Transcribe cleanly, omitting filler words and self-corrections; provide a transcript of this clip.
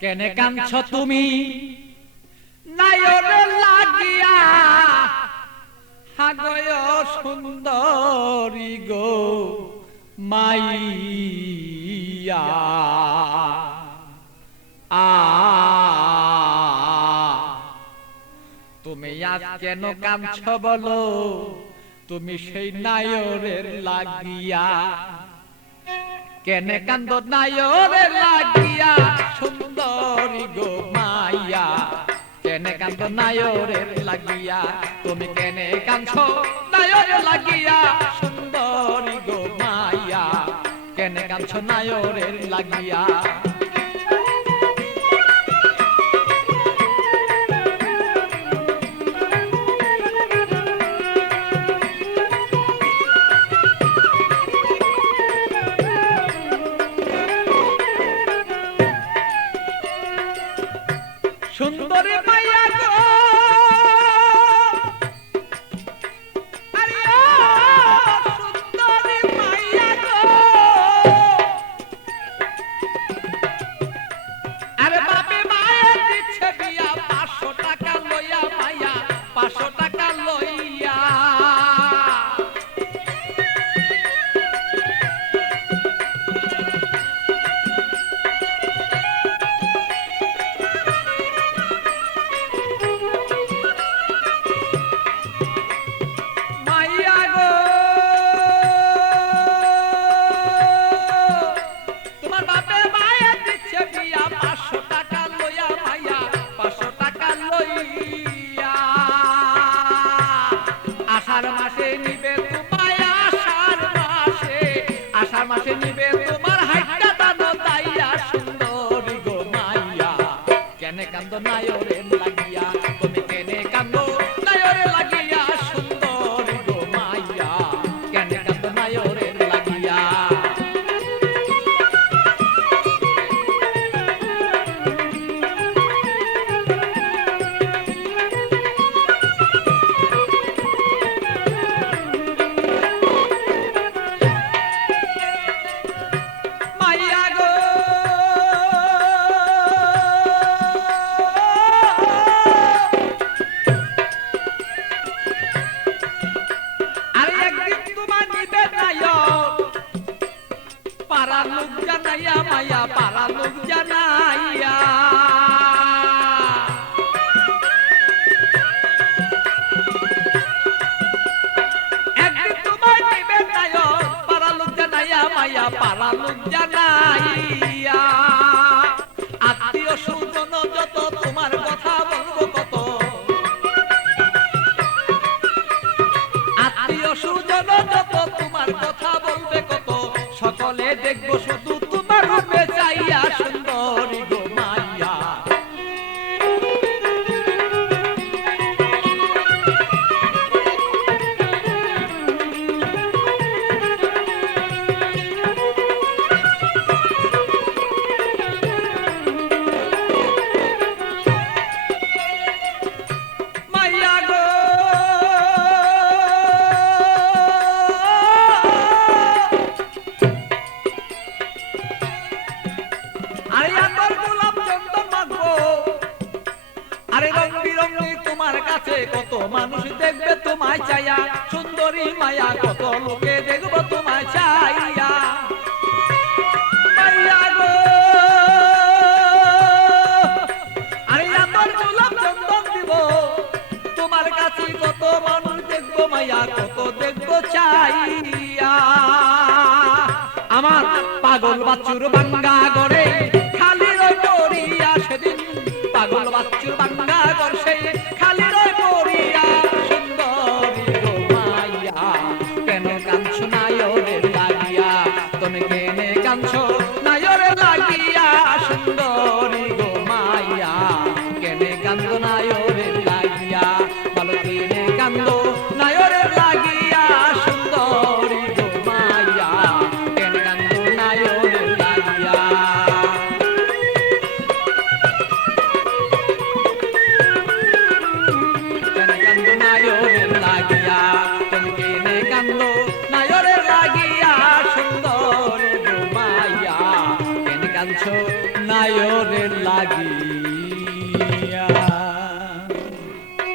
কেনে কাঁদছ তুমি নায়রে লাগিয়া হাগয় সুন্দরী গো মাইয়া তুমি আজ কেন কাঁদছ বলো তুমি সেই নায়রের লাগিয়া কেনে কান্দ নায়রের লাগিয়া সুন্দরী গো মাইয়া কেনে কান্দ নায়রের লাগিয়া তুমি কেনে কাঁদছ নায়রের লাগিয়া সুন্দরী গো মাইয়া কেনে কাঁদছ নায়রের লাগিয়া সুন্দরী মাইয়া গো আরে সুন্দরী মাইয়া গো আরে বাপে মায়া দিচ্ছে বিয়া 500 টাকা লইয়া মাইয়া 500 টাকা লইয়া আষাঢ় মাসে নিবে তোমার হাইটা দানো তাইয়া সুন্দরী গো মাইয়া কেনে কান্দ নায়রে লাগিয়া তুমি কেনে কান্দ নায়রে লাগিয়া সুন্দরী গো মাইয়া কেনে কান্দ নায়রে লাগিয়া পারা লোক জানাইয়া মাইয়া পারা লোক জানাইয়া একদিন তোমার নিবে নায়ক পারা লোক জানাইয়া মাইয়া পারা লোক জানাইয়া আত্মীয় স্বজন যত তোমার কথা বলবো কত আত্মীয় স্বজন যত তোমার কথা বলবে কত সকলে দেখবো শুধু তোমার রূপে চাইয়া সুন্দরী গো মাইয়া মাইয়া গো আরে রং বিরঙি তোমার কাছে কত মানুষ দেখবে তোমায় চাইয়া সুন্দরী মায়া কত লোকে দেখবো তোমায় চাইয়া মাইয়া গো আরে আমার গোলাপ চন্দন দিব তোমার কাছে কত মানুষ দেখবো মাইয়া কত দেখবো চাইয়া আমার পাগল বাচ্চুর বাঙ্গা গড়ে খালি রই পড়িয়া সেদিন পাগল বাচ্চুর বাঙ্গা ঘর সেই খালি রই পড়িয়া সুন্দরী গো মাইয়া কেন কাঁদছ নায়রে লাগিয়া তুমি কেনে কাঁদছ নায়রে লাগিয়া সুন্দরী গো মাইয়া কেনে কান্দ নায়রে লাগিয়া বলো কেনে কান্দ নায়রে লাগিয়া সুন্দরী গো মাইয়া কেনে কান্দ নায়রে লাগিয়া লাগিয়া